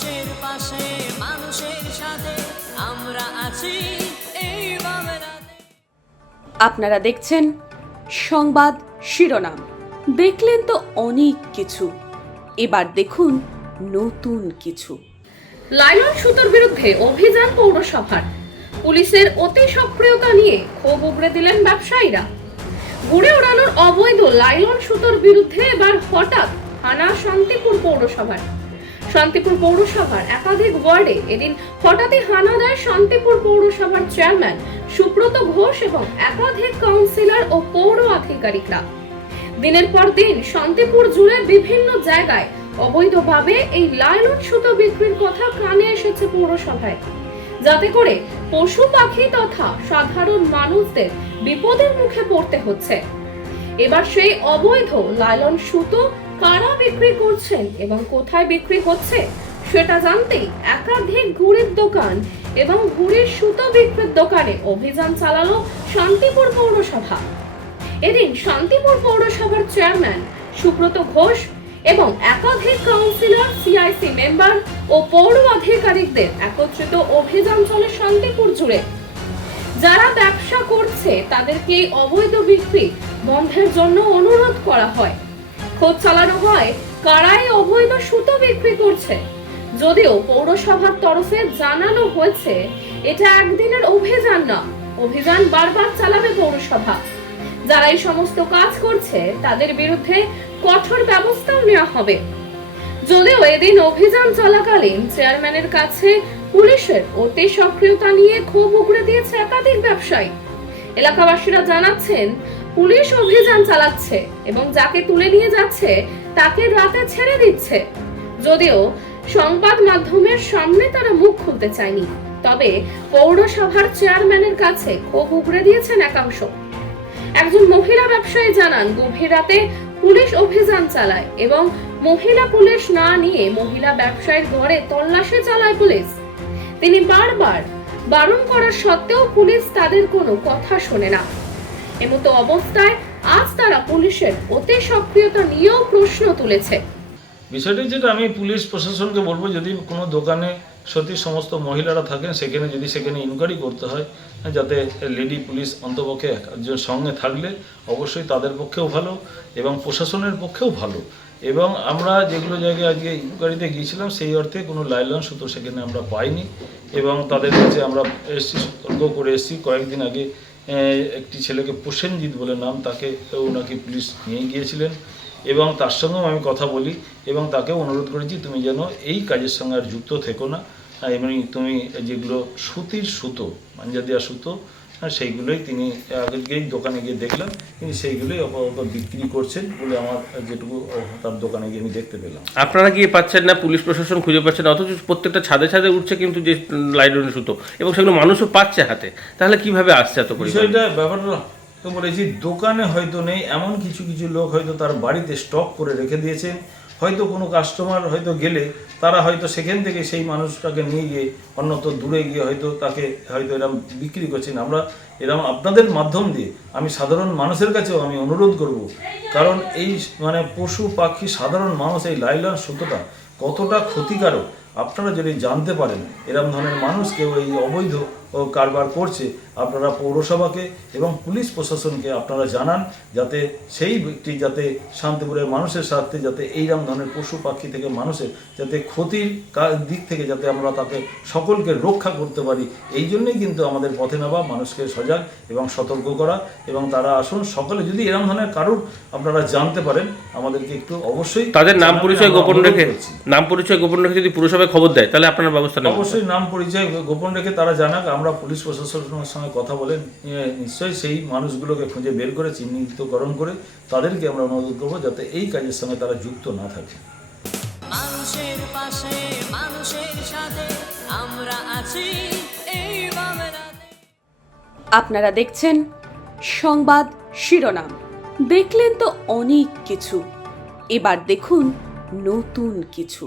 মানুষের পাশে মানুষের সাথে আমরা আছি। এই আপনারা দেখছেন সংবাদ শিরোনাম। দেখলেন তো অনেক কিছু। এবার দেখুন নতুন কিছু। লাইলন সুতোর বিরুদ্ধে অভিযান পৌরসভার। পুলিশের অতি সক্রিয়তা নিয়ে ক্ষোভ উগড়ে দিলেন ব্যবসায়ীরা। ঘুরে ওড়ানোর অবৈধ লাইলন সুতোর বিরুদ্ধে এবার হঠাৎ হানা শান্তিপুর পৌরসভার। শান্তিপুর পৌরসভার একাধিক ওয়ার্ডে এদিন হঠাৎই হানা দেয় শান্তিপুর পৌরসভার চেয়ারম্যান সুব্রত ঘোষ এবং একাধিক কাউন্সিলর ও পৌর আধিকারিকরা। দিনের পর দিন শান্তিপুর জুড়ে বিভিন্ন জায়গায় অবৈধভাবে এই লাইলন সুতো বিক্রির কথা কানে এসেছে পৌরসভায়। যাতে করে পশু পাখি তথা সাধারণ মানুষদের বিপদের মুখে পড়তে হচ্ছে। এবার সেই অবৈধ লাইলন সুতো কারা বিক্রি করছেন এবং কোথায় বিক্রি হচ্ছে সেটা জানতেই একাধিক ঘুড়ির দোকান এবং ঘুড়ির সুতো বিক্রির দোকানে অভিযান চালালো শান্তিপুর পৌরসভা। এদিন শান্তিপুর পৌরসভার চেয়ারম্যান সুব্রত ঘোষ এবং একাধিক কাউন্সিলর, সিআইসি মেম্বার ও পৌর আধিকারিকদের একত্রিত অভিযান চলে শান্তিপুর জুড়ে। যারা ব্যবসা করছে তাদেরকে অবৈধ বিক্রি বন্ধের জন্য অনুরোধ করা হয়। খোঁজ চালানো হয়, কারাই অবৈধ সুতো বিক্রি করছে। যদিও পৌরসভার তরফে জানানো হয়েছে, এটা একদিনের অভিযান না, অভিযান বারবার চালাবে পৌরসভা। যারা এই সমস্ত কাজ করছে, তাদের বিরুদ্ধে কঠোর ব্যবস্থাও নেওয়া হবে। যদিও এদিন অভিযান চলাকালীন চেয়ারম্যানের কাছে পুলিশের অতি সক্রিয়তা নিয়ে ক্ষোভ উগড়ে দিয়েছে একাধিক ব্যবসায়ী। এলাকাবাসীরা জানাচ্ছেন পুলিশ অভিযান চালাচ্ছে এবং যাকে তুলে নিয়ে যাচ্ছে, তাকে রাতে ছেড়ে দিচ্ছে। যদিও সংবাদ মাধ্যমের সামনে তারা মুখ খুলতে চায়নি, তবে পৌরসভার চেয়ারম্যানের কাছে ক্ষোভ উগড়ে দিয়েছেন একাংশ। একজন মহিলা ব্যবসায়ী জানান, গভীর রাতে পুলিশ অভিযান চালায় এবং মহিলা পুলিশ না নিয়ে মহিলা ব্যবসায়ীর ঘরে তল্লাশি চালায় পুলিশ। তিনি বারবার বারণ করার সত্ত্বেও পুলিশ তাদের কোনো কথা শোনে না। এমতো অবস্থায় আজ তারা পুলিশের অতি সক্রিয়তা নিয়েও প্রশ্ন তুলেছে। বিষয়টি যেটা আমি পুলিশ প্রশাসনকে বলব, যদি কোনো দোকানে সত্যি সমস্ত মহিলারা থাকেন, সেখানে যদি সেখানে ইনকোয়ারি করতে হয়, যাতে লেডি পুলিশ অন্তপক্ষে একজন সঙ্গে থাকলে অবশ্যই তাদের পক্ষেও ভালো এবং প্রশাসনের পক্ষেও ভালো। এবং আমরা যেগুলো জায়গায় আজকে ইনকোয়ারিতে গিয়েছিলাম, সেই অর্থে কোনো লাইলন সুতো সেখানে আমরা পাইনি এবং তাদের কাছে আমরা এসছি, সতর্ক করে এসেছি। কয়েকদিন আগে একটি ছেলেকে প্রসেনজিৎ বলে নাম, তাকে ওনাকে পুলিশ নিয়ে গিয়েছিলেন। এবং তার সঙ্গেও আমি কথা বলি এবং তাকে অনুরোধ করেছি, তুমি যেন এই কাজের সঙ্গে আর যুক্ত থেকো না। এমনি তুমি যেগুলো সুতির সুতো মাঞ্জা দেওয়া সুতো সেইগুলোই তিনি আগেই দোকানে গিয়ে দেখলাম। তিনি সেইগুলোই আপাতত বিক্রি করছেন বলে আমার যেটুকু তার দোকানে গিয়ে আমি দেখতে পেলাম। আপনারা গিয়ে পাচ্ছেন না? পুলিশ প্রশাসন খুঁজে পাচ্ছেন অথচ প্রত্যেকটা ছাদে ছাদে উঠছে কিন্তু যে লাইলনের সুতো। এবং সেগুলো মানুষও পাচ্ছে হাতে। তাহলে কীভাবে আসছে এত বিষয়টা ব্যাপারটা তো বলেছি দোকানে হয়তো নেই এমন কিছু কিছু লোক হয়তো তার বাড়িতে স্টক করে রেখে দিয়েছেন। হয়তো কোনো কাস্টমার হয়তো গেলে তারা হয়তো সেখান থেকে সেই মানুষটাকে নিয়ে গিয়ে অন্যত্র দূরে গিয়ে হয়তো তাকে হয়তো এরম বিক্রি করছেন। আমরা এরম আপনাদের মাধ্যম দিয়ে আমি সাধারণ মানুষের কাছেও আমি অনুরোধ করব, কারণ এই মানে পশু পাখি সাধারণ মানুষ এই লাইলন সুতোটা কতটা ক্ষতিকারক, আপনারা যদি জানতে পারেন, এরম ধরনের মানুষ কেউ এই অবৈধ কারবার করছে আপনারা পৌরসভাকে এবং পুলিশ প্রশাসনকে আপনারা জানান যাতে সেই ব্যক্তি যাতে শান্তিপুরের মানুষের স্বার্থে যাতে এইরকম ধরনের পশু পাখি থেকে মানুষের যাতে ক্ষতির দিক থেকে যাতে আমরা তাকে সকলকে রক্ষা করতে পারি এই জন্যই কিন্তু আমাদের পথে নেওয়া মানুষকে সজাগ এবং সতর্ক করা এবং তারা আসুন সকলে যদি এরকম ধরনের কারোর আপনারা জানতে পারেন আমাদেরকে একটু অবশ্যই তাদের নাম পরিচয় গোপন রেখে নাম পরিচয় গোপন রেখে যদি পুরসভায় খবর দেয় তাহলে আপনার ব্যবস্থা অবশ্যই নাম পরিচয় গোপন রেখে তারা জানাক আমরা পুলিশ প্রশাসনের সঙ্গে কথা বলে নিশ্চয়ই সেই মানুষগুলোকে খুঁজে বের করে চিহ্নিতকরণ করে তাদেরকে আমরা অনুরোধ করব যাতে এই কাজের সঙ্গে তারা যুক্ত না থাকে। মানুষের পাশে মানুষের সাথে আমরা আছি এই আপনারা দেখছেন সংবাদ শিরোনাম। দেখলেন তো অনেক কিছু। এবার দেখুন নতুন কিছু।